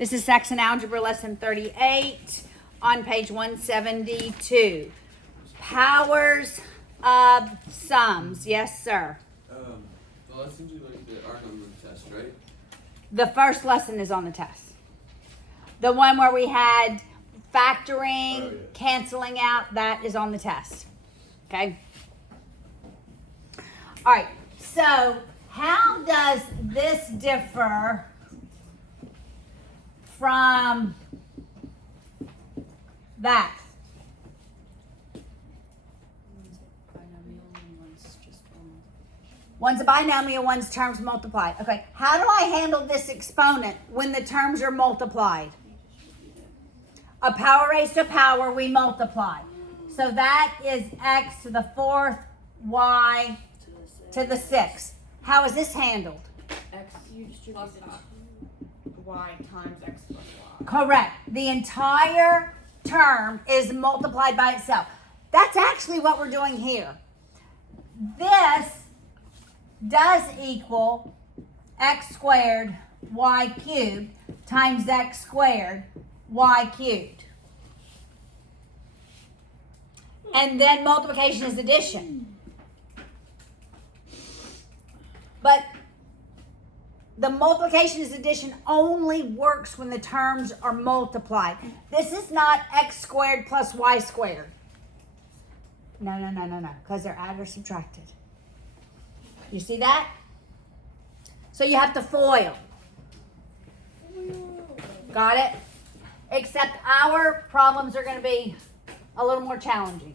This is Saxon Algebra lesson 38 on page 172. Powers of sums. Yes, sir. The lessons you like that aren't on the test, right? The first lesson is on the test. The one where we had factoring, canceling out, that is on the test. Okay? All right. So, how does this differ from that? One's a binomial, one's terms multiplied. Okay, how do I handle this exponent when the terms are multiplied? A power raised to power, we multiply. So that is x to the fourth, y to the sixth. How is this handled? X plus y times x plus y. Correct. The entire term is multiplied by itself. That's actually what we're doing here. This does equal x squared y cubed times x squared y cubed. And then multiplication is addition. But the multiplication is addition only works when the terms are multiplied. This is not x squared plus y squared. No, because they're added or subtracted. You see that? So you have to FOIL. Got it? Except our problems are going to be a little more challenging.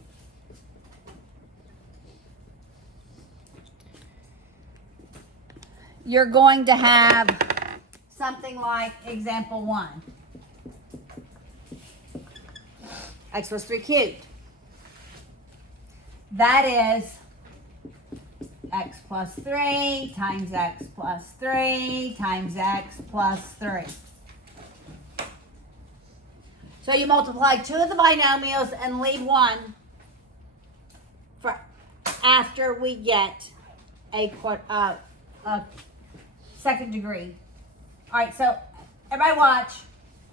You're going to have something like example 1. X plus 3 cubed. That is x plus 3 times x plus 3 times x plus 3. So you multiply 2 of the binomials and leave 1 for after we get a second degree. All right, so everybody watch.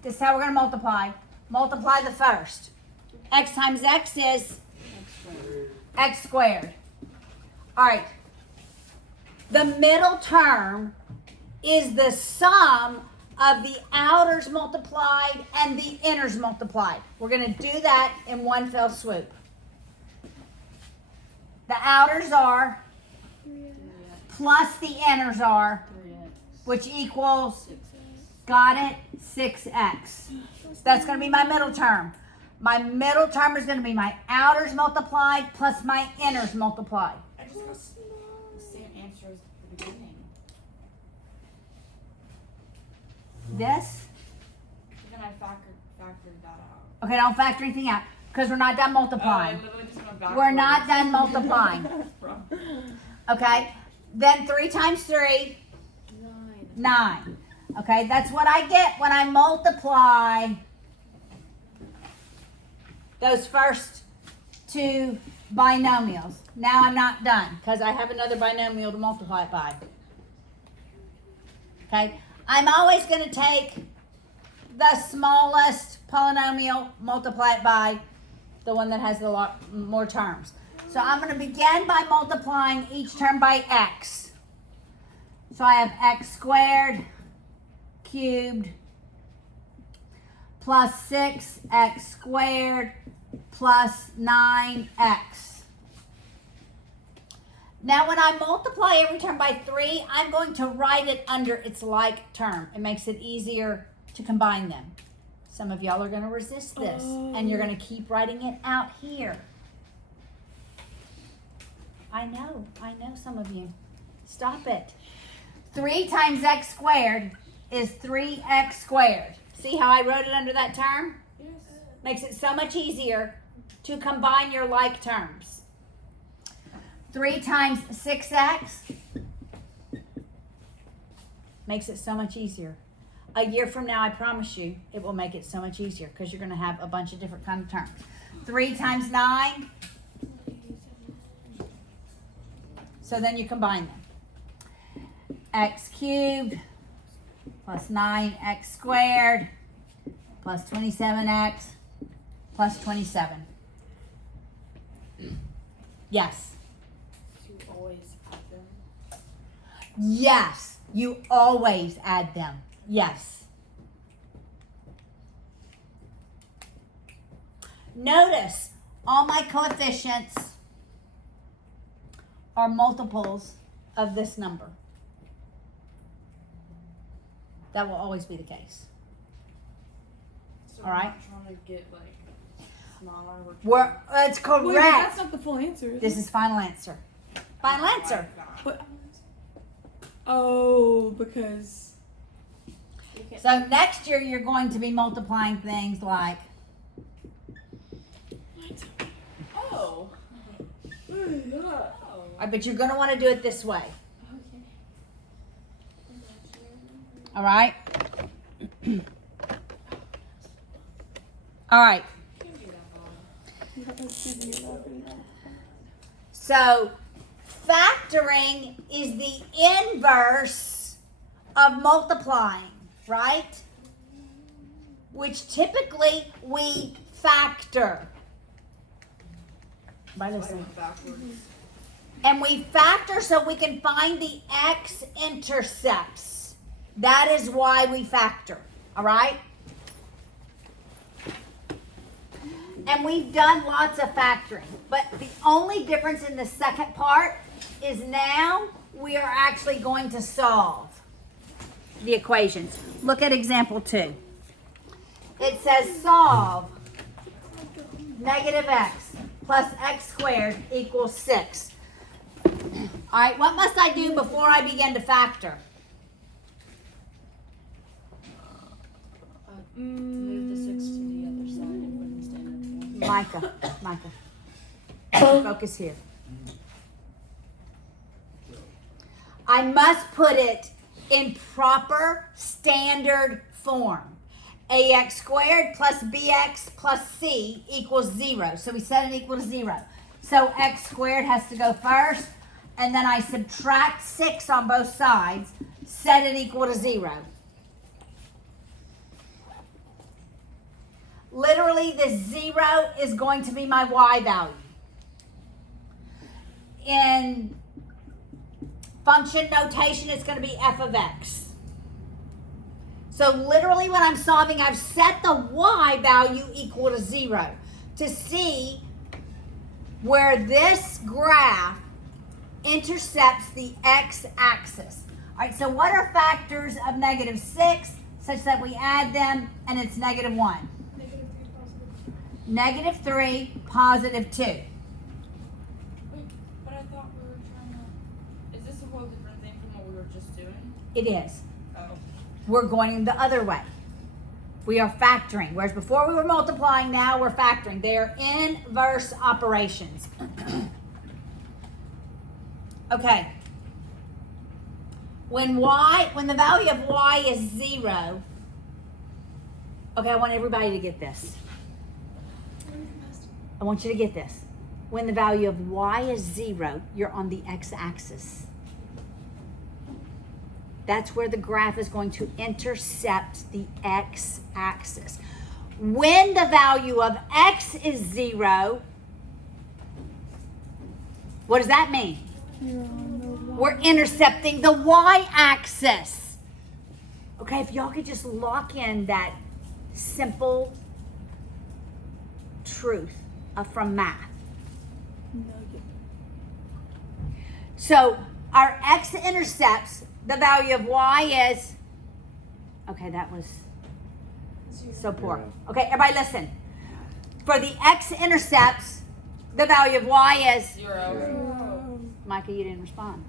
This is how we're going to multiply. Multiply the first. X times x is x squared. All right. The middle term is the sum of the outers multiplied and the inners multiplied. We're going to do that in one fell swoop. The outers are plus the inners are, which equals, got it, 6x. That's going to be my middle term. My middle term is going to be my outers multiplied plus my inners multiplied. I just got the same answer as the beginning. This? But then I factored that out. Okay, don't factor anything out because we're not done multiplying. I literally just went backwards. We're not done multiplying. Okay, then 3 times 3, 9. Okay, that's what I get when I multiply those first 2 binomials. Now I'm not done because I have another binomial to multiply it by. Okay, I'm always going to take the smallest polynomial, multiply it by the one that has a lot more terms. So I'm going to begin by multiplying each term by x. So I have x squared cubed plus 6x squared plus 9x. Now when I multiply every term by 3, I'm going to write it under its like term. It makes it easier to combine them. Some of y'all are going to resist this, and you're going to keep writing it out here. I know some of you. Stop it. 3 times x squared is 3x squared. See how I wrote it under that term? Yes. Makes it so much easier to combine your like terms. 3 times 6x makes it so much easier. A year from now, I promise you, it will make it so much easier because you're going to have a bunch of different kind of terms. 3 times 9. So then you combine them. X cubed plus 9x squared plus 27x plus 27. Yes. You always add them. Yes. You always add them. Yes. Notice all my coefficients are multiples of this number. That will always be the case. So All right. I'm not trying to get like smaller. It's correct. Wait, but that's not the full answer. Is This it? is final answer. Final answer. What? Oh, because So next year you're going to be multiplying things like Oh. but you're going to want to do it this way. Okay. All right? All right. So factoring is the inverse of multiplying, right? Which typically we factor. Right, listen. Backwards. And we factor so we can find the x-intercepts. That is why we factor, all right? And we've done lots of factoring. But the only difference in the second part is now we are actually going to solve the equations. Look at example 2. It says solve negative x plus x squared equals 6. All right, what must I do before I begin to factor? Move the 6 to the other side and put them stand up. Micah. Focus here. I must put it in proper standard form. Ax squared plus bx plus c equals 0. So we set it equal to 0. So x squared has to go first, and then I subtract 6 on both sides, set it equal to 0. Literally, this 0 is going to be my y value. In function notation, it's going to be f of x. So literally when I'm solving, I've set the y value equal to 0 to see where this graph intercepts the x-axis. All right, so what are factors of negative 6 such that we add them and it's negative 1? Negative 3, positive 2. Wait, but I thought we were trying to. Is this a whole different thing from what we were just doing? It is. Oh. We're going the other way. We are factoring. Whereas before we were multiplying, now we're factoring. They are inverse operations. Okay. When the value of y is 0, okay, I want everybody to get this. I want you to get this. When the value of y is 0, you're on the x-axis. That's where the graph is going to intercept the x-axis. When the value of x is 0, what does that mean? We're intercepting the y-axis. Okay, if y'all could just lock in that simple truth from math. So our x-intercepts, the value of y is, okay, that was so poor. Okay, everybody listen. For the x-intercepts, the value of y is 0. Micah, you didn't respond.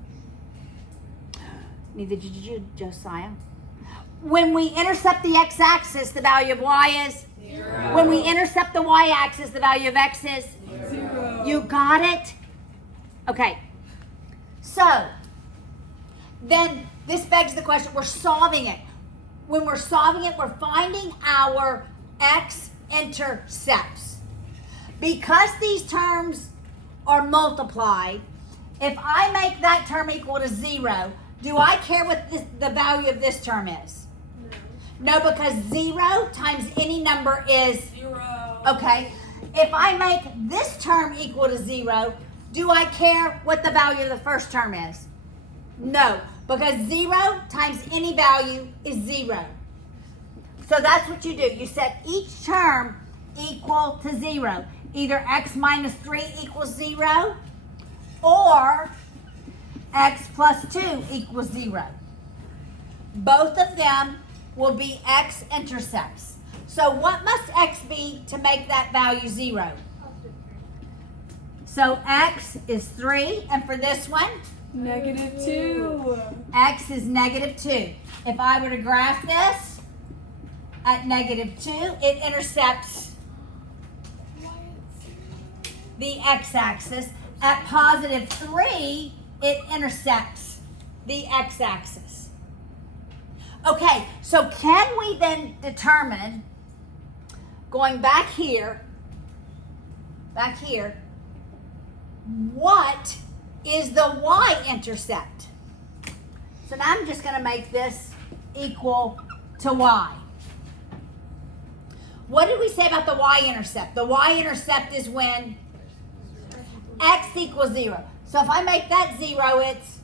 Neither did you, Josiah. When we intercept the x-axis, the value of y is 0. When we intercept the y-axis, the value of x is 0. You got it? Okay. So, then this begs the question, we're solving it. When we're solving it, we're finding our x-intercepts. Because these terms are multiplied, if I make that term equal to 0, do I care what the value of this term is? No, because 0 times any number is 0. okay. If I make this term equal to 0, do I care what the value of the first term is? No, because 0 times any value is 0. So that's what you do. You set each term equal to 0. Either x minus 3 equals 0 or x plus 2 equals 0. Both of them will be x-intercepts. So what must x be to make that value 0? So x is 3, and for this one, -2. x is -2. If I were to graph this at -2, it intercepts the x-axis. At +3, it intercepts the x-axis. Okay, so can we then determine, going back here, what is the y-intercept? So now I'm just going to make this equal to y. What did we say about the y-intercept? The y-intercept is when x equals 0. So if I make that 0, it's,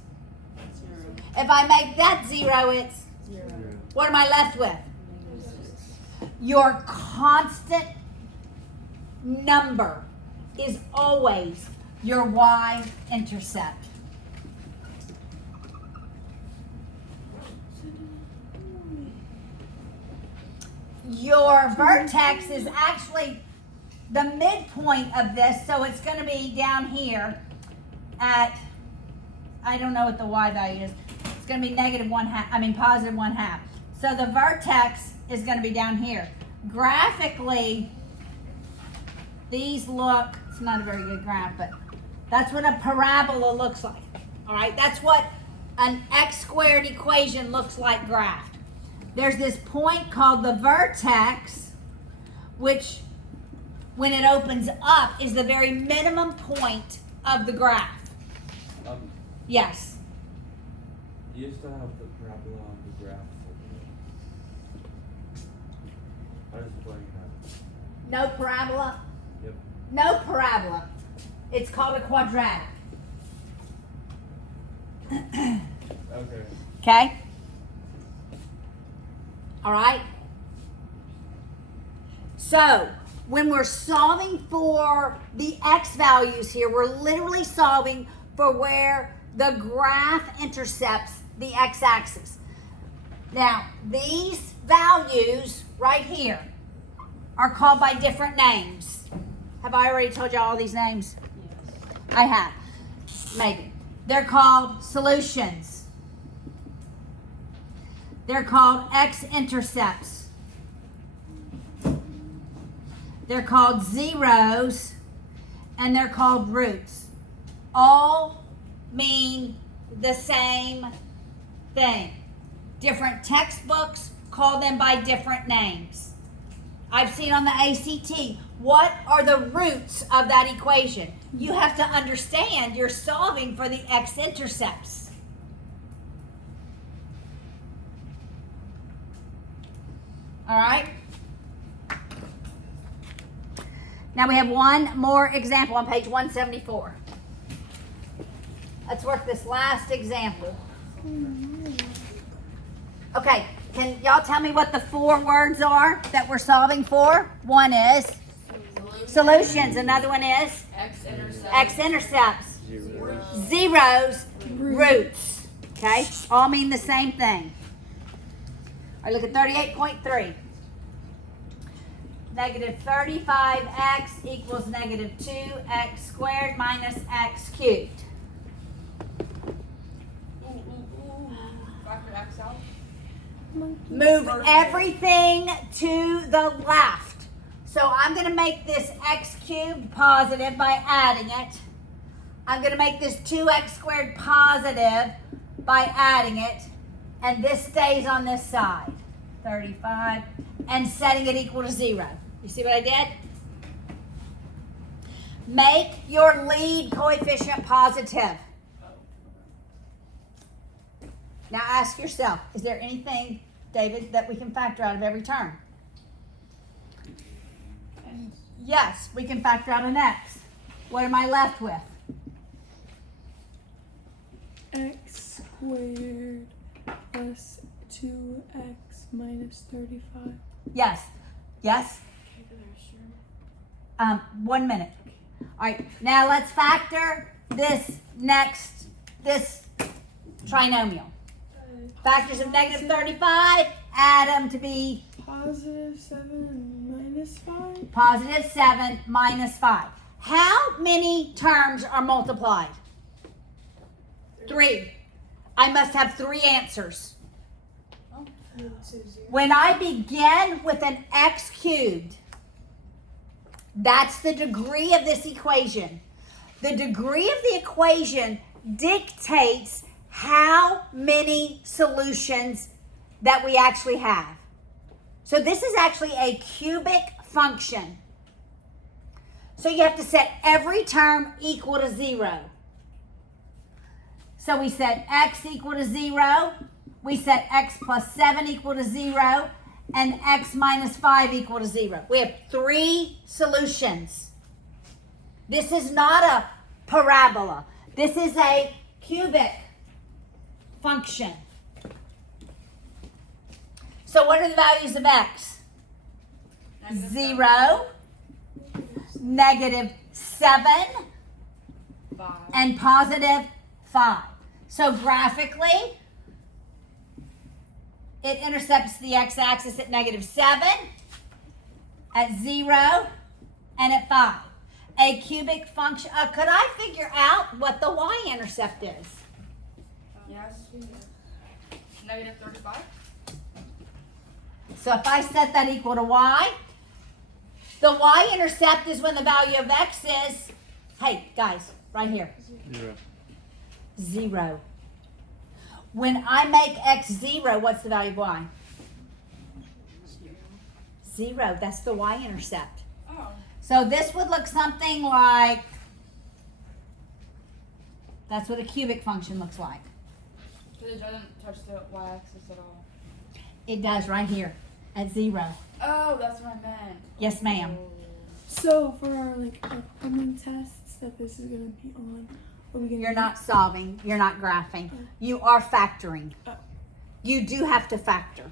if I make that 0, it's, what am I left with? Your constant number is always your y-intercept. Your vertex is actually the midpoint of this, so it's going to be down here at, I don't know what the y value is. It's going to be positive 1/2. So the vertex is going to be down here. Graphically, these look, it's not a very good graph, but that's what a parabola looks like. All right, that's what an x-squared equation looks like graphed. There's this point called the vertex, which when it opens up is the very minimum point of the graph. Yes. You used to have the parabola on the graph. How does it playing out? No parabola? Yep. No parabola. It's called a quadratic. Okay. Okay? All right? So, when we're solving for the x values here, we're literally solving for where the graph intercepts the x-axis. Now, these values right here are called by different names. Have I already told you all these names? Yes. I have. Maybe. They're called solutions. They're called x-intercepts. They're called zeros, and they're called roots. All mean the same thing. Different textbooks call them by different names. I've seen on the ACT, what are the roots of that equation? You have to understand you're solving for the x-intercepts. All right? Now we have one more example on page 174. Let's work this last example. Okay, can y'all tell me what the 4 words are that we're solving for? One is solutions. Another one is x-intercepts. Zeros, roots. Okay, all mean the same thing. All right, look at 38.3. Negative 35x equals negative 2x squared minus x cubed. Factor x out. Move everything to the left. So I'm going to make this x cubed positive by adding it. I'm going to make this 2x squared positive by adding it. And this stays on this side. 35. And setting it equal to 0. You see what I did? Make your lead coefficient positive. Now ask yourself, is there anything David, that we can factor out of every term? Yes, we can factor out an x. What am I left with? X squared plus 2x minus 35. Yes. Yes? Okay, there, sure. 1 minute. All right, now let's factor this trinomial. Factors of negative 35, add them to be Positive 7 minus 5. positive 7 minus 5. How many terms are multiplied? 3. I must have 3 answers. When I begin with an x cubed, that's the degree of this equation. The degree of the equation dictates how many solutions that we actually have. So this is actually a cubic function. So you have to set every term equal to 0. So we set x equal to 0. We set x plus 7 equal to 0. And x minus 5 equal to 0. We have 3 solutions. This is not a parabola. This is a cubic function. So what are the values of x? 0, negative 7, 5. and positive 5. So graphically, it intercepts the x-axis at negative 7, at 0, and at 5. A cubic function. Could I figure out what the y-intercept is? Yes. Negative 35. So if I set that equal to y, the y-intercept is when the value of x is, hey, guys, right here. 0. When I make x 0, what's the value of y? 0. That's the y-intercept. Oh. So this would look something like, that's what a cubic function looks like. Because it doesn't touch the y-axis at all. It does right here at 0. Oh, that's what I meant. Yes, ma'am. So for our upcoming tests that this is gonna be on, are we gonna? You're not solving. You're not graphing. You are factoring. You do have to factor.